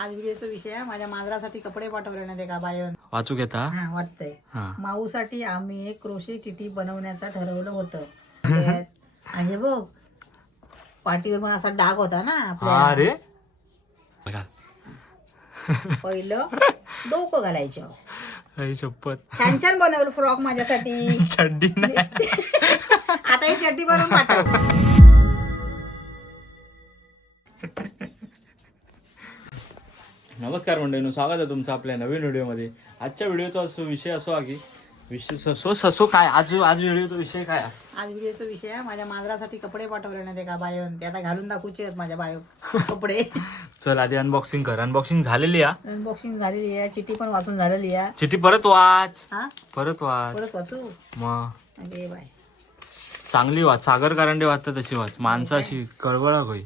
आज व्हिडिओचा विषय आहे माझ्या मांजरासाठी कपडे पाठवले ना ते का बायन वाचू घेता हा वाटतंय. हा. माऊसाठी आम्ही एक क्रोशे किटी बनवण्याचं ठरवलं होतं. त्यात आणि बघ पाठीवर पण असा डाग होता ना आपल्या. अरे बघा. पहिलं डोकं घालायचं. आई शपथ. छान छान बनवलं फ्रॉक माझ्यासाठी. चड्डी नाही. आता ही चड्डी बनवून पाठव. नमस्कार मंडळींनो, स्वागत आहे तुमचं आपल्या नवीन व्हिडिओमध्ये. आजच्या व्हिडिओचा विषय असो आहे की विषय ससो काय आज व्हिडिओचा विषय काय आहे? आज व्हिडिओचा विषय आहे माझ्या मांजरासाठी कपडे पाठवले ना ते का बायन. ते आता घालून दाखवचे आहेत माझ्या बायो कपडे. चल आधी अनबॉक्सिंग कर. अनबॉक्सिंग झालेली आहे. अनबॉक्सिंग झालेली आहे. चिठी पण वाचून झालेली आहे. चिठी परत वाच. हा परत वाच. परत वाचू. मग अरे बाय चांगली वाच. सागर कारंडे वाचतात तशी वाच. माणसाशी कळवळा होई.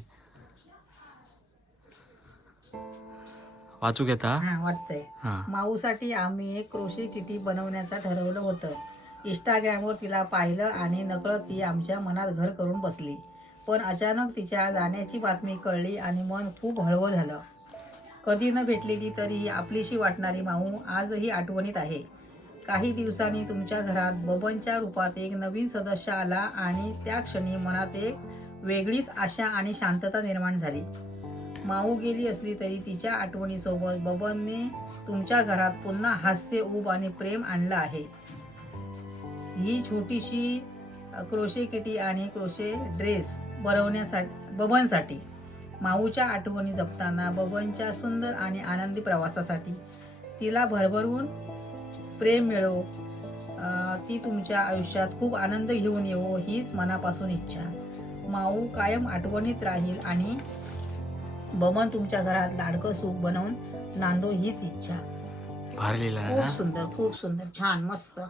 वाचू घेता. हा वाटतंय. हा. माऊसाठी आम्ही एक क्रोशे किटी बनवण्याचं ठरवलं होतं. इंस्टाग्रामवर तिला पाहिलं आणि नकळत ती आमच्या मनात घर करून बसली. पण अचानक तिच्या जाण्याची बातमी कळली आणि मन खूप हळवं झालं. कधी न भेटलेली तरी आपलीशी वाटणारी माऊ आजही आठवणीत आहे. काही दिवसांनी तुमच्या घरात बबनच्या रूपात एक नवीन सदस्य आला आणि त्या क्षणी मनात एक वेगळीच आशा आणि शांतता निर्माण झाली. माऊ गेली असली तरी तिच्या आठवणीसोबत बबनने तुमच्या घरात पुन्हा हास्य, ऊब आणि प्रेम आणलं आहे. ही छोटीशी क्रोशे किटी आणि क्रोशे ड्रेस बनवण्यासाठी बबनसाठी, माऊच्या आठवणी जपताना, बबनच्या सुंदर आणि आनंदी प्रवासासाठी, तिला भरभरून प्रेम मिळो, ती तुमच्या आयुष्यात खूप आनंद घेऊन येवो हीच मनापासून इच्छा. माऊ कायम आठवणीत राहील आणि बबन तुमच्या घरात लाडकं सुख बनवून नांदो हीच इच्छा. भारी लिहिला खूप ना. सुंदर, खूप सुंदर, छान, मस्त.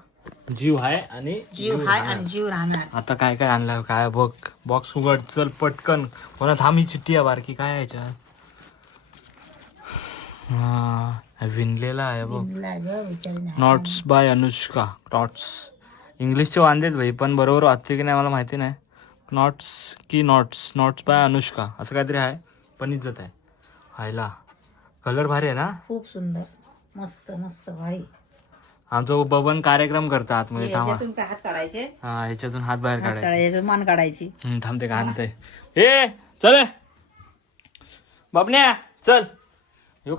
जीव आहे आणि जीव हाय आणि जीव राहणार. आता काय काय आणलं काय बघ. बॉक्स उघड. चल पटकन. कोणा थांब. ही चिठ्ठी आहे बारकी. काय आहे याच्यात? हा विणलेला आहे बघ. Knots bye Anushka. नॉट्स इंग्लिशचे वांदेत भाई, पण बरोबर वाचते की नाही मला माहिती नाही. नॉट्स की नॉट्स. नॉट्स बाय अनुष्का असं काहीतरी आहे, पण इज्जत आहे. हायला कलर भारी आहे ना. खूप सुंदर, मस्त मस्त, भारी. आमचा बबन कार्यक्रम करता आतमध्ये. थांबा. याच्यातून काय हात काढायचे? हा ह्याच्यातून हात बाहेर हात काढायचे. काढायचे, मान काढायची. थांबते का आणते. ए चल बाबण्या चल. ह्यो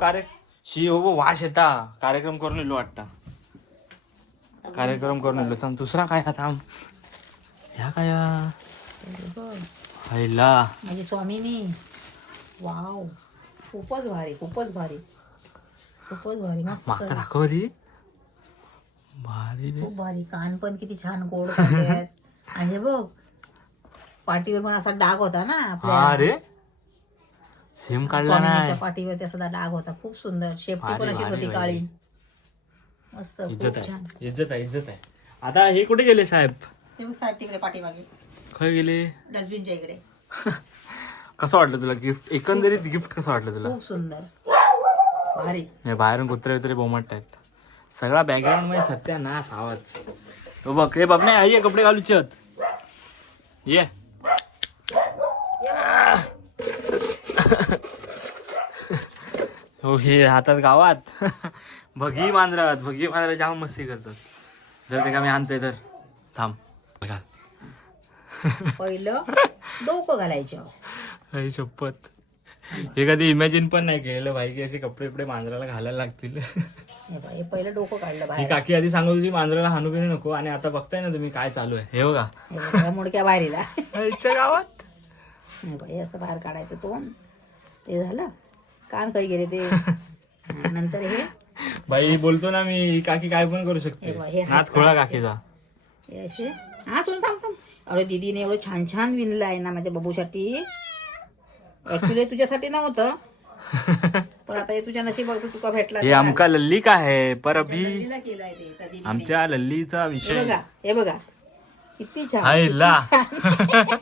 शी हो वाश येता. कार्यक्रम करून येलो वाटता. कार्यक्रम करून येलो. थांब. दुसरा काय हा थांब. ह्या काय हायला. माझी स्वामीनी. वाव, खूपच भारी, खूपच भारी, खूपच भारी, मस्त. माका दाखव ती. भारी रे. खूप भारी. कान पण किती छान गोड काढले आहेत. आणि हे बघ पाठीवर पण असा डाग होता ना आपल्या. हा रे सेम काढला स्वामिनीच्या नाही. पाठीवर त्याचा डाग होता. खूप सुंदर. शेपटी भारी, पण अशीच भारी, होती भारी. काळी. मस्त, इज्जत खूप आहे. छान. इज्जत आहे. इज्जत आहे. आता हे कुठे गेले साहेब? ते बघ साहेब तिकडे पाठीमागे खय गेले? डस्टबिनच्या इकडे. कसं वाटलं तुला गिफ्ट? एकंदरीत गिफ्ट कसं वाटलं तुला? खूप सुंदर, भारी. हे बाहेरून कुत्रे वगैरे बोमट आहेत. सगळा बॅकग्राऊंड मध्ये सत्यानाश आवाज. हो बघ. हे बाप नाही ये कपडे घालूचे आहेत. ये हो. हे हातात गावात भगी मांजरा जाम मस्ती करतात. जर ते का मी आणतोय तर थांब. घाल. पहिलं डोकं घालायचं. आई शपथ. हे कधी इमॅजिन पण नाही केलेलं भाई की असे कपडे कपडे मांजराला घालायला लागतील. हे बघ, हे पहिलं डोकं काढलं ही बाहेर. काकी आधी सांगत होती मांजराला हाणू बिनू नको, आणि आता बघताय ना तुम्ही काय चालू आहे. हे बघा हे बघ, ह्या मुडक्या बाहेरीला. आईच्या गावात. हे बघ, हे असं बाहेर काढायचं तोंड. ते झालं. कान काही गेले ते. हा, नंतर हे बाई बोलतो ना मी, ही काकी काय पण करू हे शकते. बघ, हे हात नात खोळा काढायचे. काकीचा. हे असे. हा सोन थांब थांब. अरे दीदीने एवढं छान छान विणलं आहे ना माझ्या बबूसाठी. ऍक्च्युली तुझ्यासाठी नव्हतं, पण आता हे तुझ्या नशिबात तुका भेटला. हे आमका लल्ली का आहे पर अभी. लल्लीला केलंय ते त्या दीदीने. आमच्या लल्लीचा हे विषय. बघा, हे बघा किती छान, हायला. किती छान.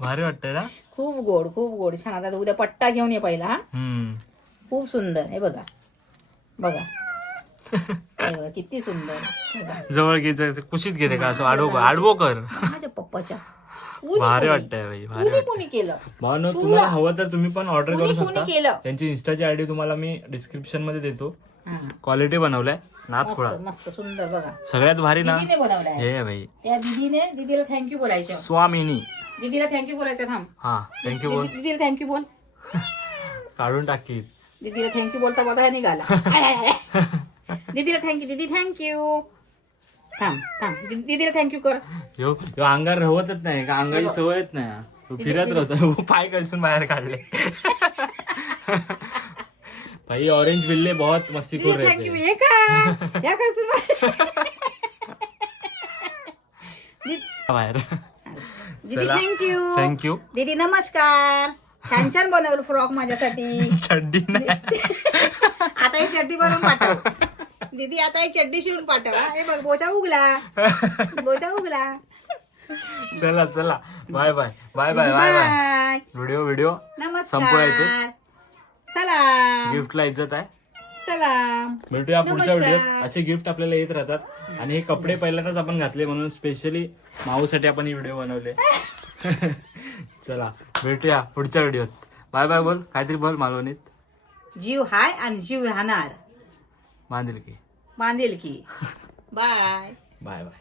भारी वाटतंय ना. खूप गोड, खूप गोड, छान. आता उद्या पट्टा घेऊन ये पहिला. हा, खूप सुंदर. हे बघा बघा. हे बघा किती सुंदर. हे बघा. जवळ घे. कुशीत घेते का असं आडवो कर. माझ्या पप्पाच्या भारी वाटतंय भाई, भारी कुणी वाटतंय. कुणी केलं भावनो तुम्हाला हवं तर तुम्ही पण ऑर्डर करू कुणी शकता. केलं त्यांची इंस्टाची आयडी तुम्हाला मी डिस्क्रिप्शन मध्ये देतो. हा. क्वालिटी बनवलाय नाथ खोळा, मस्त मस्त सुंदर बघा. सगळ्यात भारी ना दीदीने बनवलाय. हे भाई त्या दीदीला थँक्यू बोलायचं. स्वामिनी. दीदीला थँक्यू बोलायचं. थांब, हा थँक्यू बोल. दीदीला थँक्यू बोल. काढून टाकी. दीदीला थँक्यू बोलता बोलता हे निघाला. आय, आय, आय. दीदीला थँक्यू. दीदी थँक्यू. थांब थांब, दीदीला थँक्यू कर. जो अंगार रवतच नाही का, अंगाची सवयच नाही. तो फिरत राहतो, पाय कळसून बाहेर काढले. भाई ऑरेंज बिल्ले बहुत मस्ती कर रहे थँक्यू. थे. हे का या काय सुरू बाहेर. दीदी चला. थँक्यू. थँक्यू. दीदी नमस्कार. छान छान बनवलं फ्रॉक माझ्यासाठी. चड्डी नाही. आता ही चड्डी बनवून पाठव. दीदी आता एक चड्डी शिवून पाठव. हा. हे बघ बोचा उगला. बोचा उगला. चला चला bye bye bye bye bye bye. Bye. Video नमस्कार. इथेच. सलाम. गिफ्टला इज्जत आहे. सलाम. भेटूया पुढच्या नमस्कार. व्हिडिओत. असे गिफ्ट आपल्याला येत राहतात. आणि हे कपडे पहिल्यांदाच आपण घातले म्हणून स्पेशली माऊसाठी आपण ही व्हिडिओ बनवले. चला भेटूया पुढच्या व्हिडिओत. बाय बाय बोल, काहीतरी बोल मालवणीत. जीव हाय आणि जीव राहणार. बांधील की. बांधील की. बाय. Bye bye.